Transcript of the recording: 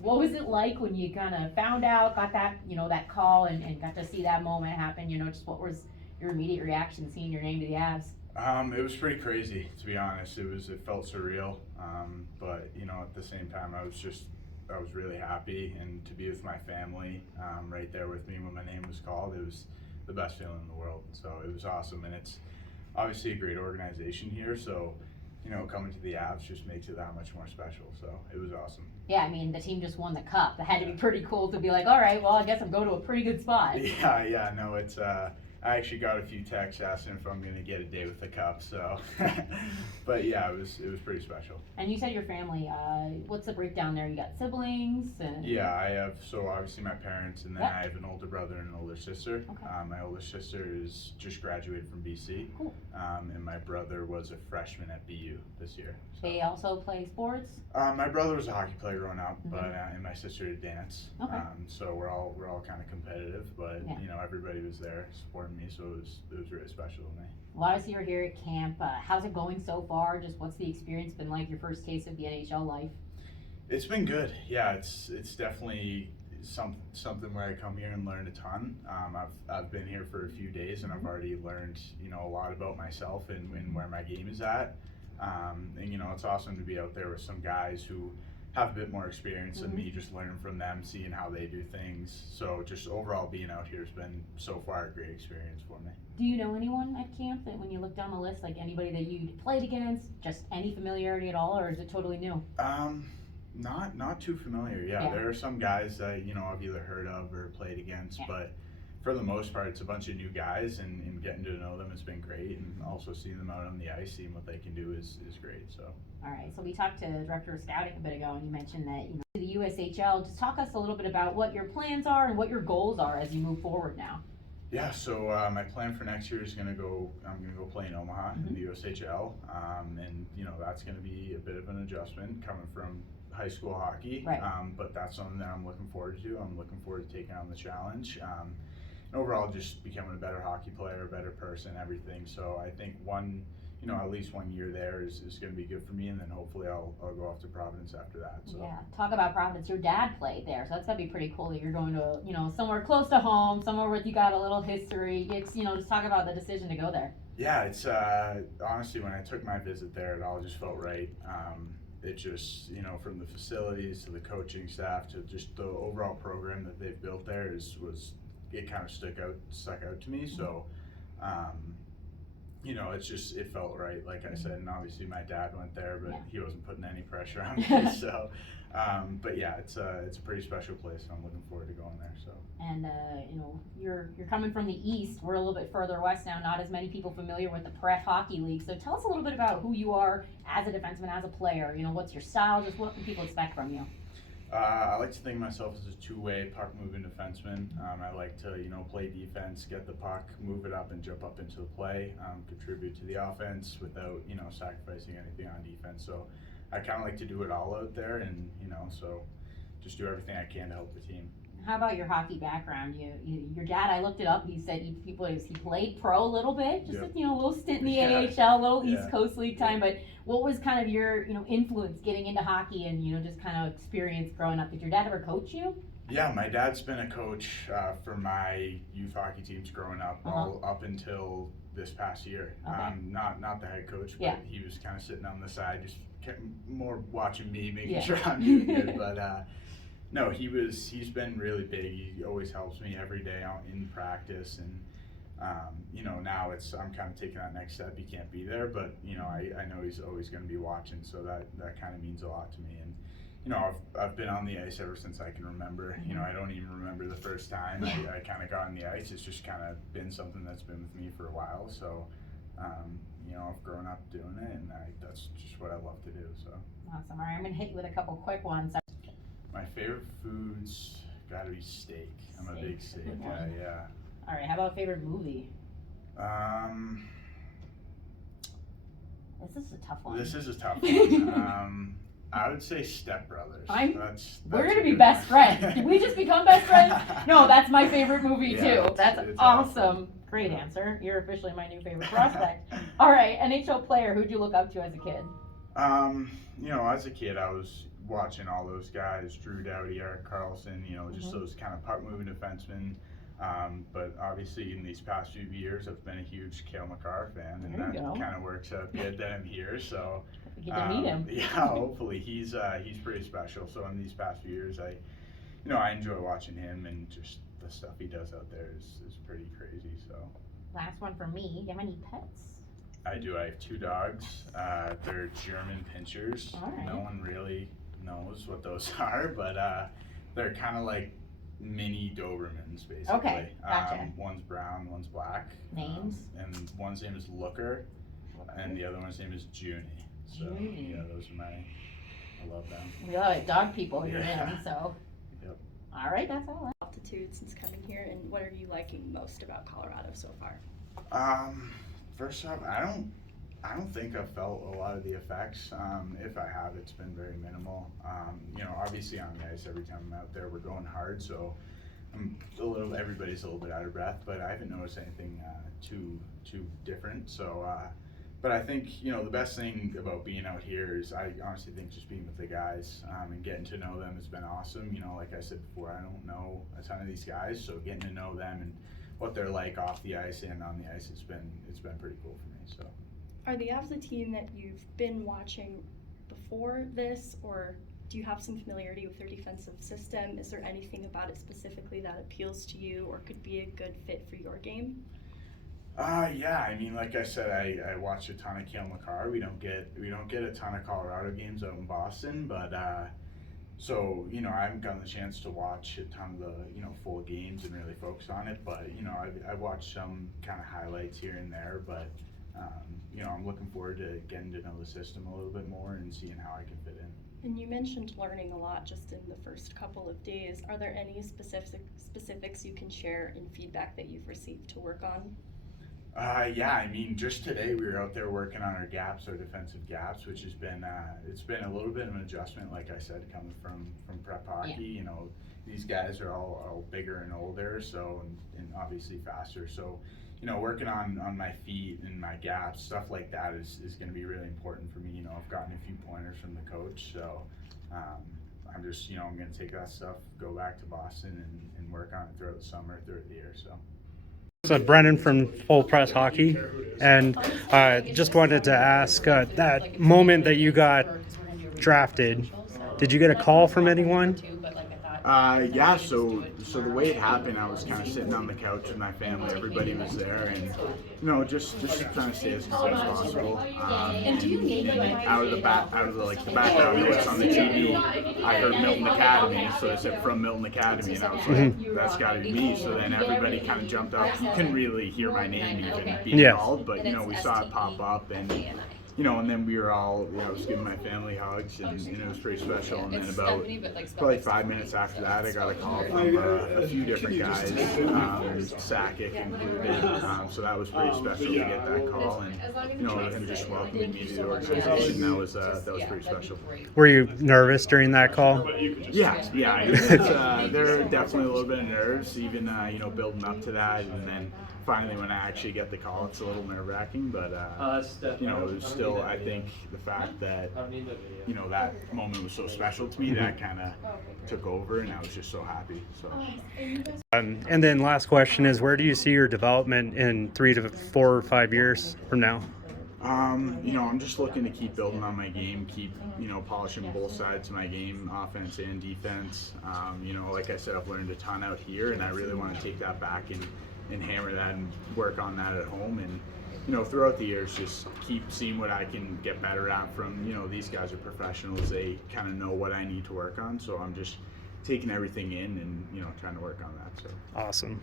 What was it like when you kind of found out, got that, that call and got to see that moment happen? Just what was your immediate reaction seeing your name to the Avs? It was pretty crazy, to be honest. It felt surreal, but at the same time, I was really happy, and to be with my family, right there with me when my name was called, it was the best feeling in the world. So it was awesome, and it's obviously a great organization here. So, coming to the Avs just makes it that much more special. So it was awesome. Yeah, I mean, the team just won the cup. That had to be pretty cool to be like, all right, well, I guess I'm going to a pretty good spot. Yeah, no, it's I actually got a few texts asking if I'm gonna get a day with the cup. So, but yeah, it was pretty special. And you said your family. What's the breakdown there? You got siblings? Yeah, I have. So obviously my parents, and then Yep. I have an older brother and an older sister. Okay. My older sister is just graduated from BC, Cool. and my brother was a freshman at BU this year. So. They also play sports. My brother was a hockey player growing up, Mhm. but and my sister did dance. Okay. So we're all kind of competitive, but Yeah. everybody was there supporting me, so it was really special to me. Well, obviously you're here at camp. How's it going so far? Just what's the experience been like? Your first taste of the NHL life? It's been good. Yeah, it's definitely something where I come here and learn a ton. I've been here for a few days, and I've already learned a lot about myself and where my game is at. And it's awesome to be out there with some guys who have a bit more experience than me, just learning from them, seeing how they do things. So just overall being out here has been so far a great experience for me. Do you know anyone at camp that when you look down the list, like anybody that you played against, just any familiarity at all, or is it totally new? Not too familiar. Yeah, there are some guys that I've either heard of or played against, but for the most part, it's a bunch of new guys, and getting to know them has been great, and also seeing them out on the ice, seeing what they can do is great. So. All right, so we talked to the director of scouting a bit ago, and you mentioned that the USHL. Just talk us a little bit about what your plans are and what your goals are as you move forward now. Yeah, so my plan for next year is I'm gonna go play in Omaha in the USHL, and that's gonna be a bit of an adjustment coming from high school hockey. Right. But that's something that I'm looking forward to. I'm looking forward to taking on the challenge. And overall, just becoming a better hockey player, a better person, everything. So I think at least 1 year there is going to be good for me, and then hopefully I'll go off to Providence after that. So. Yeah, talk about Providence. Your dad played there, so that's gotta be pretty cool that you're going to somewhere close to home, somewhere where you got a little history. It's just talk about the decision to go there. Yeah, it's honestly when I took my visit there, it all just felt right. It just from the facilities to the coaching staff to just the overall program that they've built there it kind of stuck out to me. So. It felt right, like I said, and obviously my dad went there, but he wasn't putting any pressure on me. So, but yeah, it's a pretty special place, and I'm looking forward to going there. So. And you're coming from the east. We're a little bit further west now. Not as many people familiar with the Prep Hockey League. So tell us a little bit about who you are as a defenseman, as a player. What's your style? Just what can people expect from you? I like to think of myself as a two-way puck-moving defenseman. I like to, play defense, get the puck, move it up, and jump up into the play, contribute to the offense without, sacrificing anything on defense. So I kind of like to do it all out there, and so just do everything I can to help the team. How about your hockey background? Your dad, I looked it up. He said he played pro a little bit, just a little stint in the AHL, little East Coast League time. But what was kind of your influence getting into hockey and just kind of experience growing up? Did your dad ever coach you? Yeah, my dad's been a coach for my youth hockey teams growing up, all up until this past year. Okay. Not the head coach, but he was kind of sitting on the side, just kept more watching me, making sure I'm doing good. But no, he's been really big. He always helps me every day out in practice, and now I'm kind of taking that next step. He can't be there, but I know he's always going to be watching, so that kind of means a lot to me. And I've been on the ice ever since I can remember. I don't even remember the first time I kind of got on the ice. It's just kind of been something that's been with me for a while. So I've grown up doing it, and that's just what I love to do. So awesome. All right, I'm gonna hit you with a couple quick ones. My favorite foods gotta be steak. I'm a big steak guy. Yeah. All right. How about favorite movie? This is a tough one. This is a tough one. I would say Step Brothers. We're gonna be best friends. Did we just become best friends? No, that's my favorite movie too. That's awesome. Great answer. You're officially my new favorite prospect. All right, NHL player. Who'd you look up to as a kid? As a kid, I was watching all those guys, Drew Doughty, Eric Carlson, you know, just those kind of puck-moving defensemen. But obviously in these past few years, I've been a huge Cale Makar fan, and that kind of works out good that I'm here. So get to meet him. Yeah, hopefully he's pretty special. So in these past few years, I enjoy watching him, and just the stuff he does out there is pretty crazy. So last one for me. Do you have any pets? I do. I have 2 dogs. They're German pinschers. Right. No one really knows what those are, but they're kind of like mini Dobermans, basically. Okay, gotcha. One's brown, one's black. Names? And one's name is Looker, and the other one's name is Junie. So Junie. yeah, those are I love them. We love it. Dog people you're in, so. Yep. All right, that's all. Altitude since coming here, and what are you liking most about Colorado so far? First off, I don't think I've felt a lot of the effects. If I have, it's been very minimal. You know, obviously on the ice, every time I'm out there, we're going hard, so everybody's a little bit out of breath, but I haven't noticed anything too different. So, but I think, you know, the best thing about being out here is I honestly think just being with the guys and getting to know them has been awesome. You know, like I said before, I don't know a ton of these guys, so getting to know them and what they're like off the ice and on the ice, it's been pretty cool for me. So, are the Avs a team that you've been watching before this, or do you have some familiarity with their defensive system? Is there anything about it specifically that appeals to you or could be a good fit for your game? Yeah, I mean, like I said, I watch a ton of Cale Makar. We don't get a ton of Colorado games out in Boston, but so, you know, I haven't gotten the chance to watch a ton of the, you know, full games and really focus on it, but, you know, I've watched some kind of highlights here and there, but, you know, I'm looking forward to getting to know the system a little bit more and seeing how I can fit in. And you mentioned learning a lot just in the first couple of days. Are there any specifics you can share in feedback that you've received to work on? Yeah, I mean, just today we were out there working on our gaps, our defensive gaps, which has been it's been a little bit of an adjustment, like I said, coming from prep hockey. Yeah. You know, these guys are all bigger and older, so and obviously faster. So, you know, working on my feet and my gaps, stuff like that is going to be really important for me. You know, I've gotten a few pointers from the coach, so I'm just, you know, I'm going to take that stuff, go back to Boston and work on it throughout the summer, throughout the year. So Brennan from Full Press Hockey, and just wanted to ask, that moment that you got drafted, did you get a call from anyone? Yeah, so the way it happened, I was kind of sitting on the couch with my family. Everybody was there, and you know, just trying to stay as calm as possible. And out of the background noise on the TV, I heard Milton Academy, so it said from Milton Academy, and I was like, that's got to be me. So then everybody kind of jumped up. You couldn't really hear my name even being called, but you know, we saw it pop up, and you know, and then we were all, you know, I was giving my family hugs, and it was pretty special. And then about probably 5 minutes after that, I got a call from a few different guys, Sakic included. So that was pretty special to get that call, and you know, him just welcoming me to the organization. That was pretty special. Were you nervous during that call? Yeah. There are definitely a little bit of nerves, even you know, building up to that, and then finally when I actually get the call, it's a little nerve-wracking, but you know, it was still, I think, the fact that, you know, that moment was so special to me, that kind of took over, and I was just so happy. So and then last question is, where do you see your development in 3 to 4 or 5 years from now? You know, I'm just looking to keep building on my game, keep, you know, polishing both sides of my game, offense and defense. You know, like I said, I've learned a ton out here, and I really want to take that back and hammer that and work on that at home. And you know, throughout the years, just keep seeing what I can get better at from, you know, these guys are professionals. They kind of know what I need to work on, so I'm just taking everything in and, you know, trying to work on that. So awesome.